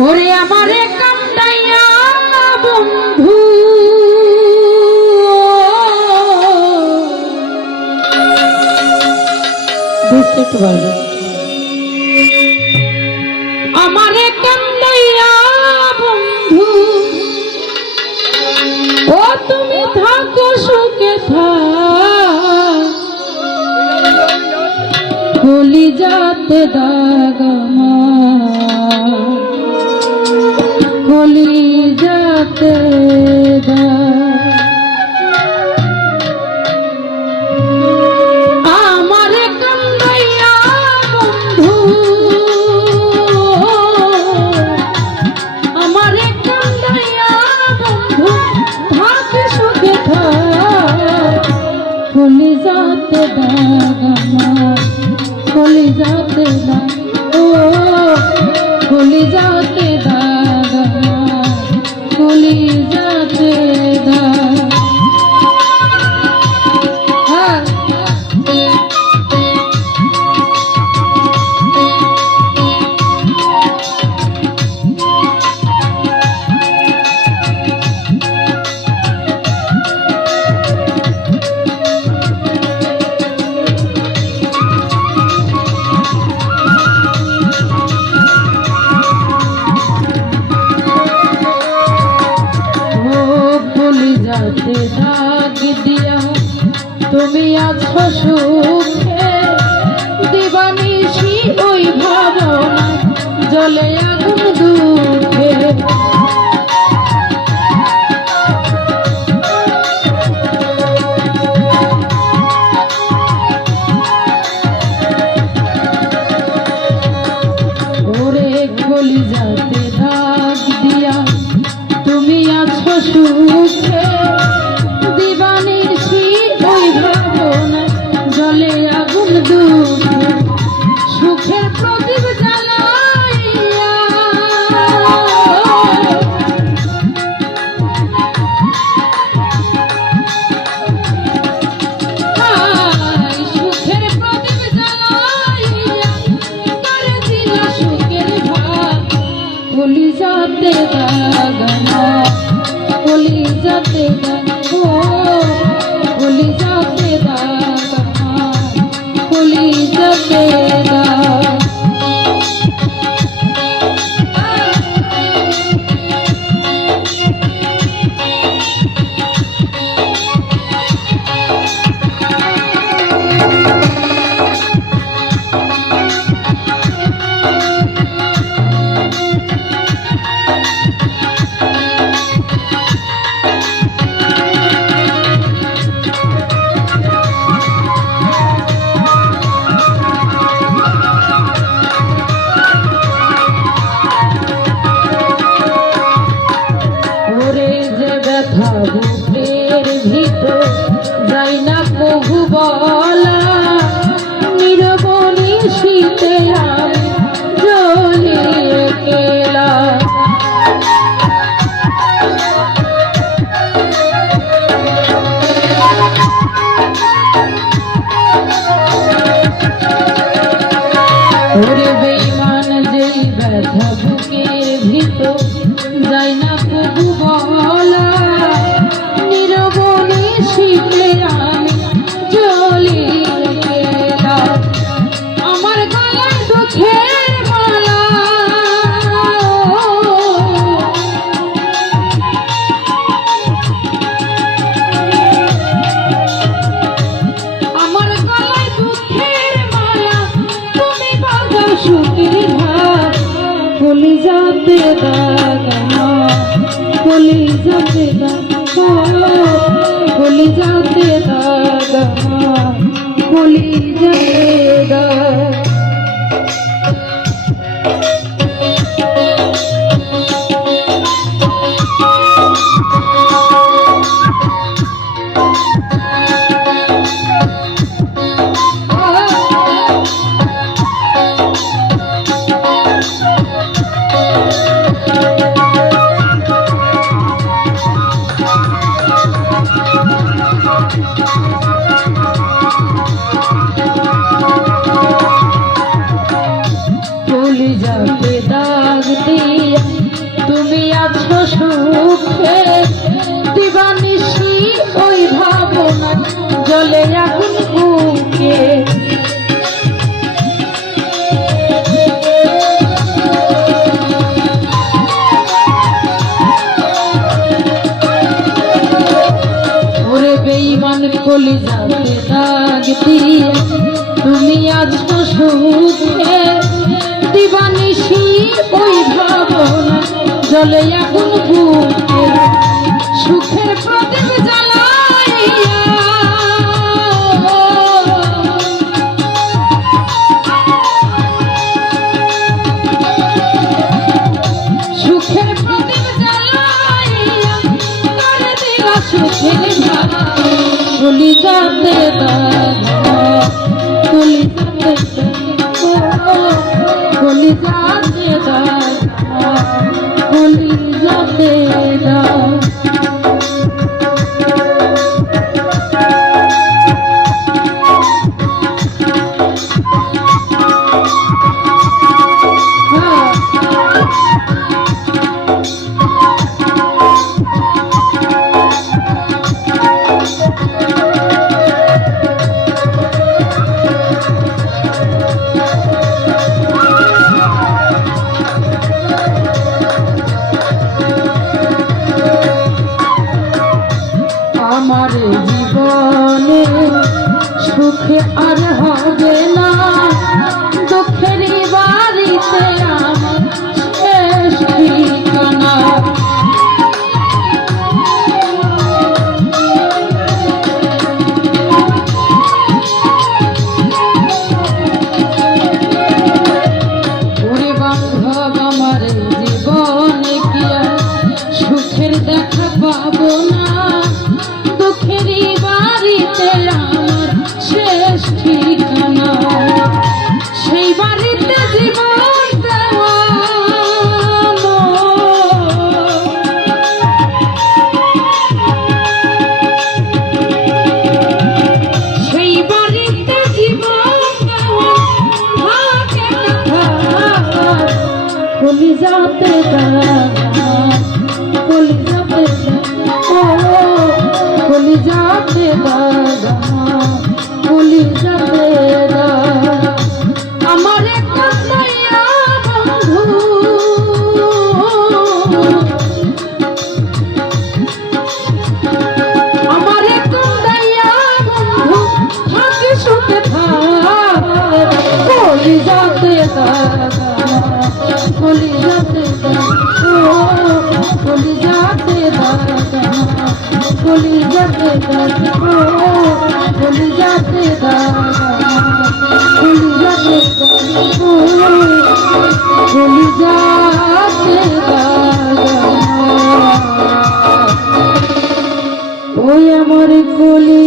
ওরে আমারে কান্দাইয়া বন্ধু বুঝতে একটু পারবে আমারে কান্দাইয়া বন্ধু ও তুমি থাকো সুখে কলি যাতে দাগমা কলি যাতে দা আমারে কান্দাইয়া বন্ধু আমারে কান্দাইয়া বন্ধু থাক সুখে কলি যাতে দাগমা কলি যাতে দা ও কলি যাতে দাগা কলি যাতে দা যাতে দাগ দিয়া তুমি আছো সুখে দিবানিশি ওই ভাবনা জলে আগুন দুঃখে ওরে কলি যাতে দাগ দিয়া তুমি আছো সুখে দিবানিশি ওই ভাবনা জলে আগুন দুঃখে সুখের প্রদীপ জ্বালাইয়া সুখের প্রদীপ জ্বালাইয়া করে দিলা সুখের ভাগ কলি যাতে দাগা কলি যাতে দা ও কলি যাতে দাগা কলি যাতে দা বুকের ভিতর যাই না কবু বলা নিরবনি শীতে আমি জ্বলিয়ে গেলা ওরে বেঈমান যেই ব্যথা বুকের ভিতর যাই না কবু বলা নিরবনি শীতে আমি জ্বলিয়ে গেলাম আমার গলায় দুঃখের মালা আমার গলায় দুঃখের মালা তুমি বাজাও সুখের ভাগ কলি যাতে দাগা কলি যাতে দাগা কলি যাতে দাগা কলি যাতে দা সুখে দিবানিশি ওই ভাবনা জলে আগুন বুকে ওরে বেঈমান কলিজাতে দাগ দিয়ে তুমি আছো সুখে দিবানিশি ওই ভাবনা জলে আগুন বুকে সুখের প্রদীপ জ্বালাইয়া সুখের প্রদীপ জ্বালাইয়া করে দিলা সুখের ভাড়া কলিজাতে দাগ কলিজাতে দাগ কলিজাতে দাগ আমার জীবনে সুখে আর হবে না দুঃখের বাড়িতে আমার শেষ ঠিকানা ওরে বান্ধব আমার জীবনে কি আর সুখের দেখা পাবো না দুঃখেরই বাড়িতে আমার শেষ ঠিকানা সেই বাড়িতে জীবন দেওয়ানো সেই বাড়িতে জীবন থাকে কলিজাতে কলিজাতে কলিজাতে দাদা কলিজাতে দাদা আমার কান্নাইয়া বন্ধু আমার কান্নাইয়া বন্ধু থাকি সুখে থাক কলিজাতে দাদা কলিজাতে কলিজাতে দাদা কলিজাতে দাদা কলিজাতে দাদা কলিজাতে কলিজাতে দাদা ওই আমার কলি